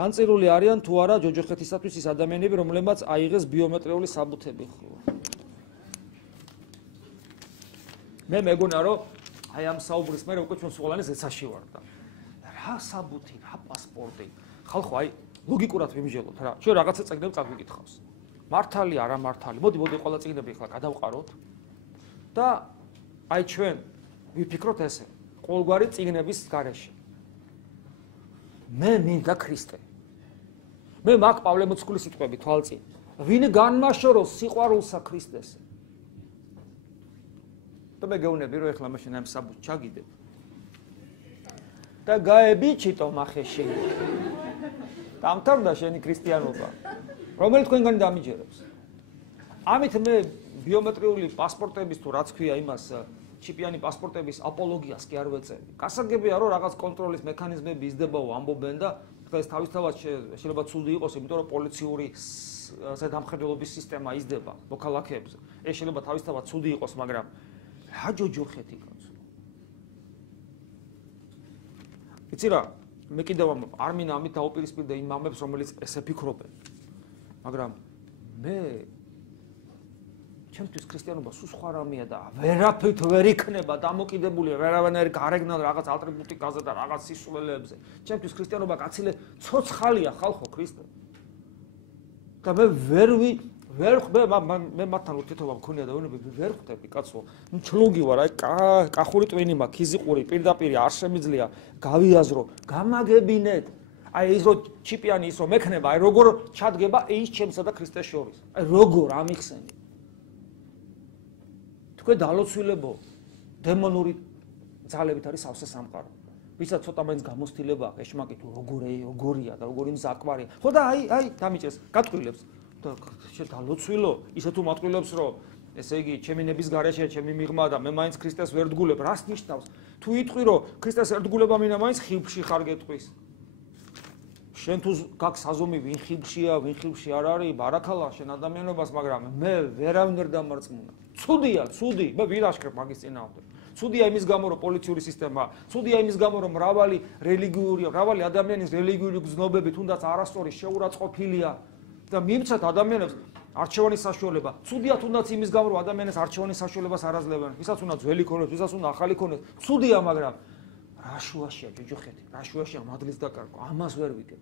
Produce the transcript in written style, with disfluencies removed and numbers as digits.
განწირული არიან თუ არა ჯოჯოხეთისათვის ის ადამიანები, რომლებმაც აიღეს ბიომეტრიული საბუთები ხო. მე მეგონა რომ აი ამ საუბრის მერე უკვე ჩვენ სულანის ეცაში ვარ და რა საბუთი, რა პასპორტი. ხალხო აი ლოგიკურად ვიმსჯელოთ რა. ჩვენ რაღაცა წიგნები წაგვიკითხავს. მართალი არა მართალი. მოდი ყველა წიგნები ახლა გადავყაროთ და აი ჩვენ ვიფიქროთ ესე. ყოველგვარი წიგნების გარეშე. მე მინდა ქრისტე. მე მაგ პავლე მოციქულის სიტყვები თვალწინ. ვინ განმაშოროს სიყვარულსა ქრისტეს. და მე გეუბნები რომ ეხლა მაშინ ამ საბუთს ჩაგიდებ. და გაებიჩიტო მახეში. დამთავრდა შენი ქრისტიანობა. რომელი თქვენგანი დამიჯერებს? ამით მე ბიომეტრიული პასპორტების თუ რაც ქვია იმას ჩიპიანი პასპორტების აპოლოგიას კი არ ვეწევი. გასაგებია რომ რაღაც კონტროლის მექანიზმები იზრდებაო ამბობენ და ეს თავისთავად შეიძლება ცუდი იყოს, იმიტომ რომ პოლიციური ზედამხედველობის სისტემა იზრდება მოქალაქეებზე. ეს შეიძლება თავისთავად ცუდი იყოს, მაგრამ რა ჯოჯოხეთი კაცო. იცი რა, მე კიდევ არ მინდა ამით დაუპირისპირდე იმ მამებს, რომელიც ესე ფიქრობენ. მაგრამ მე ჩემთვის ქრისტიანობა სულ სხვა რამეა და ვერაფრით ვერ იქნება დამოკიდებულია ვერავანაირ გარეგნულ რაღაც ატრიბუტიკაზე და რაღაც სისულელეებზე. ჩემთვის ქრისტიანობა კაცილე ცოცხალია ხალხო ქრისტე. და მე ვერ მე მათთან ურთიერთობა მქონია და ვერ ხვდები კაცო. ჩლუგი ვარ, აი კახური ტვინი მაქვს, ქიზიყური პირდაპირ არ შემიძლია გავიაზრო, გამაგებინეთ. აი ის რო ჩიპიანი ის რომ ექნება, აი როგორ ჩადგება ის ჩემსა და ქრისტეს შორის. აი როგორ ამიხსენი. თქვენ დალოცვილებო დემონური ძალებით არის სავსე სამყარო. ვისაც ცოტა მაინც გამოცდილება აქვს, ეშმაკი თუ როგორია და როგორი მზაკვარია. ხო და აი დამიჭეს, გატყვილებს და შედალოცვილო, ისე თუ მატყვილებს რომ ესე იგი ჩემი ნების გარეშე ჩემი მიღმა და მე მაინც ქრისტეს ვერ დგულებ, რას ნიშნავს? თუ იტყვი რომ ქრისტეს ვერ დგულება მინდა მაინც ხიბში ხარ გეტყვის. შენ თუ გაქვს აზომი ვინ ხიბშია, ვინ ხიბში არ არის, ბარაქალა შენ ადამიანობას, მაგრამ მე ვერავინ ვერ დამარწმუნა. ცუდია, ცუდი, მე ვერ აშკრებ მაგის წინააღმდეგ. ცუდია იმის გამო, რომ პოლიციური სისტემა, ცუდია იმის გამო, რომ მრავალი ადამიანის რელიგიური გზნობები თუნდაც არასწორი შეურაცხყოფილია და მივცათ ადამიანებს არჩევანის საშუალება. ცუდია თუნდაც იმის გამო, რომ ადამიანებს არჩევანის საშუალებას არ აძლევენ. ვისაც უნდა ძველი ქონდეს, ვისაც უნდა ახალი ქონდეს. ცუდია, მაგრამ რა შუაშია ჯოჯოხეთი, რა შუაშია მადლის დაკარგვა, ამას ვერ ვიგებ.